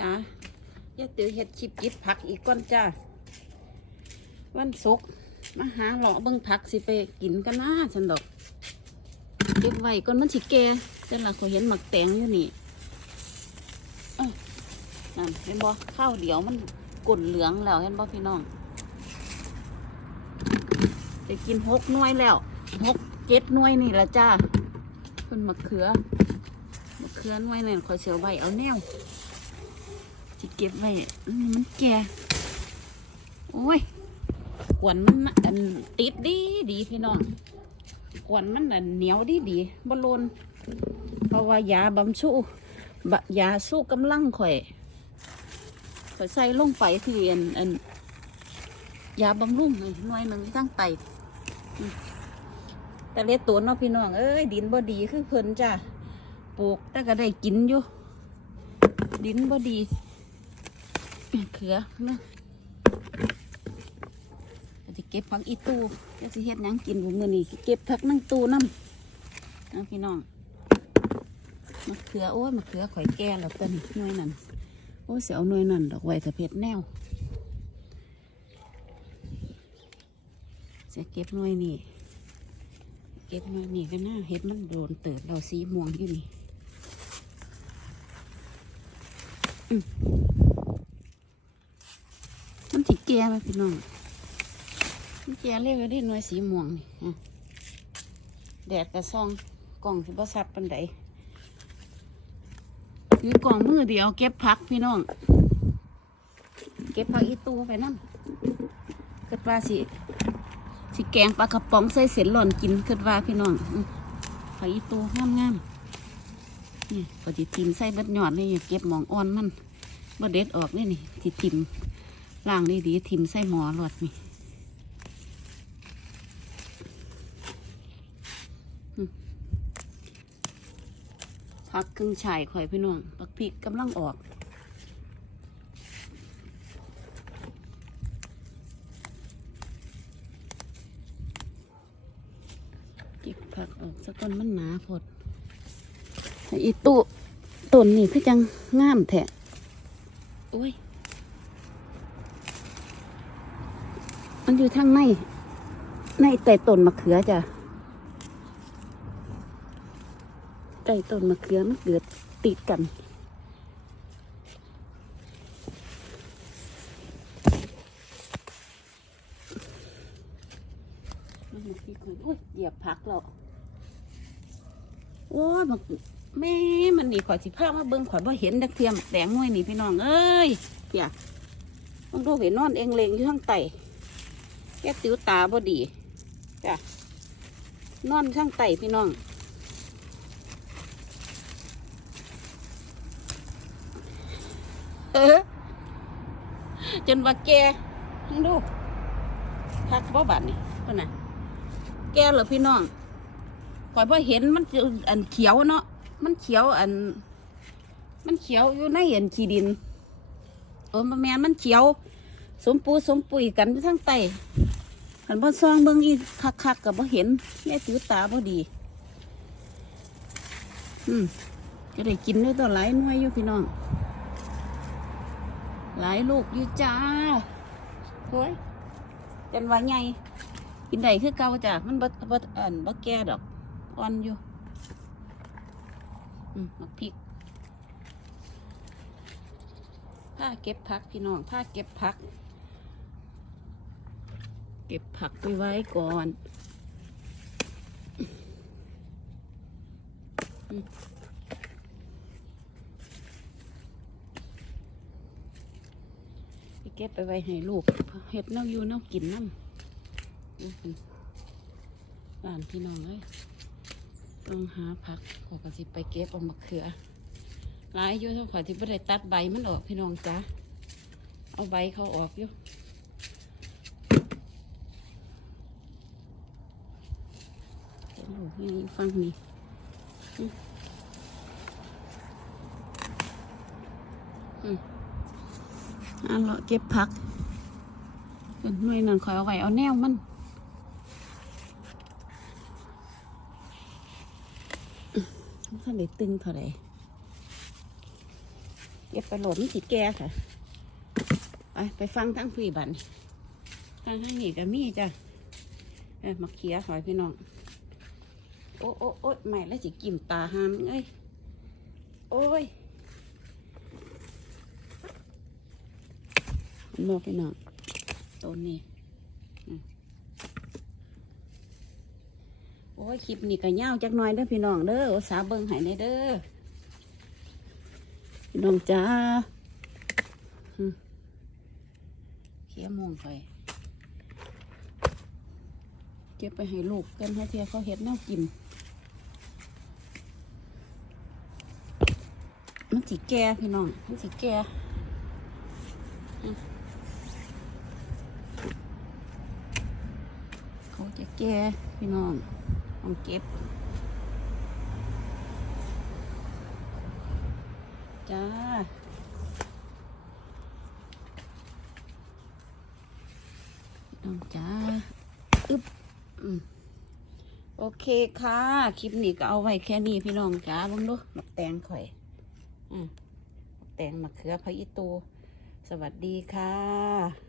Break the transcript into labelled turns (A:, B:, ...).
A: จ้าย่าตือเห็ดชิบยิบผักอีกก้อนจ้าวันศุกร์มาหาเลาะเบิ่งผักสิไปกินกันนะฉันดอกเก็บไว้ก่อนมันสิแก่แต่ละเขาเห็นหมักแตงอยู่นี่เอ้านั่นเห็นบ่ข้าวเดียวมันกลนเหลืองแล้วเห็นบ่พี่น้องจะกินหกน่วยแล้วหกเจ็ดน่วยนี่ละจ้าเป็นมะเขือมะเขือน่วยนี่คอเสียวไว้เอาแนว สิเก็บไว้มันแก่โอ้ยกวนมันอันติดดีดีพี่น้องกวนมันน่ะเหนียวดีดีบอลลูนเพราะว่ายาบำสู้บะยาสู้กำลังข่อยข่อยใส่ลงไปที่อันอันยาบำรุงนี่หน่วยหนึ่งทั้งไตแต่เล็ดตัวเนาะพี่น้องเอ้ยดินบ่ดีคือเพิ่นจ้ะปลูกแต่ก็ได้กินอยู่ดินบ่ดี เขือเนาะจะเก็บผักอีตู้จะสิเฮ็ดยังกินผมมื้อนี้เก็บผักนั่งตู้น้ำเอาพี่น้องมะเขือโอ้ยมะเขือข่อยแก่แล้วตัวนี้หน่วยนั่นโอ้เสียเอาหน่วยนั่นดอกไว้ถ้าเผ็ดแนวเสียเก็บหน่วยนี่เก็บหน่วยนี่ก็น่าเห็ดมันโดนเติบเราสีม่วงอยู่นี่ อืมมันถิแก่ไหมพี่น้องมันแกเรียกว่าได้หน่วยสีม่วงนี่แดดกระซองกล่องสิบสัดปันไดคือกล่องมือเดียวเก็บพักพี่น้อง เก็บผักอีตูไปนั่นคิดว่าสิสิแกงปลากระป๋องใส่เส้นหล่อนกินคิดว่าพี่น้องอืมผักอีตูงามงามนี่พอจิทิมใส่เบิดหยอดเลยอย่าเก็บหมองอ่อนมันเบิดเด็ดออกนี่นี่ที่ทิม ล่างดีๆทิมใส่หมอหลอดนี่พักครึ่งฉายข่อยพี่น้องปักพริกกำลังออกเก็บผักออกสักก้นมันหนาพดอีตุต้นนี่คือจังงามแท้โอ้ย มันอยู่ทางในในแต่ต้นมะเขือจ้ะใต้ต้นมะเขือมันเกิดติดกันมันมีที่คุยโอ้ยเหยียบพักแล้วโอ้ยมันแม่มันนี่ขอยสิพามาเบิ่งขอยบ่เห็นดักเทียมแดงน้อยนี่พี่น้องเอ้ยเดี๋ยวมันดูเห็นนอนเองเลงอยู่ข้างไต กติวตาบ่ดีจ้ะนอนข้างไตพี่น้อง เออ จนว่าแกมึงดูพักบ่บัดนี่คนน่ะ แกเหรอพี่น้องข่อยพอเห็นมันอันเขียวเนาะ มันเขียวอัน มันเขียวอยู่ในอันขี้ดิน เออแมนมันเขียว สมปูสมปุ๋ยกันทั้งไต ขันบ่ซองเบิ่งอีคักๆกับบ่เห็นแม่ถือตาบ่ดี อืมจะได้กินด้วยตัวหลายหน่วยอยู่พี่น้อง หลายลูกอยู่จ้าเฮ้ยเป็นว่าไงกินได้คือเก่าจ้ะมันบ่บ่อันบ่แก่ดอกอ่อนอยู่ อืมมักพริกผ้าเก็บผักพี่น้องผ้าเก็บผัก เก็บผักไปไว้ก่อนไปเก็บไปไว้ให้ลูกเห็ดเน่าอยู่เน่ากินน้ำหือบ้านพี่น้องเลยต้องหาผักขอกระสิไปเก็บเอามะเขือหลายอยู่เท่าขอยที่ไม่ได้ตัดใบมันออกพี่น้องจ้าเอาใบเขาออกอยู่ เห็นลูกนี่ฟังนี่อื้ออืมอันเลาะเก็บผักเป็นหน่วยนั่นคอยเอาไว้เอาแนวมันถ้านได้ตึงเท่าไหร่ก็บไปโหลดนี่สิแก่ค่ะ ไปไปฟังทั้งพี่บันฟังทั้งนี่ก็มีจ้ะเอ้ยมาเคียหอยพี่น้อง โอ้โอ้โอ้ยใหม่แล้วสิกิมตาหามเอ้ย โอ้ยมองพี่น้องต้นนี้โอ้ย คลิปนี้ก็ยาจักหน่อยเด้อพี่น้องเด้อโอสาเบิ่งให้ในเด้อ พี่น้องจ้าเขี้ยมองไปเก็บไปให้ลูกกันให้เทียเขาเห็ดแนวกิน มัน สีแก่พี่น้องมันสีแก่เขาจะแก่พี่น้องต้องเก็บ จ้าน้องจ้าอึ๊บอืมโอเคค่ะ คลิปนี้ก็เอาไว้แค่นี้พี่น้องจ้าเบังดูหมักแตงข่อย อืมหมักแตงมะเขือพะอิตู สวัสดีค่ะ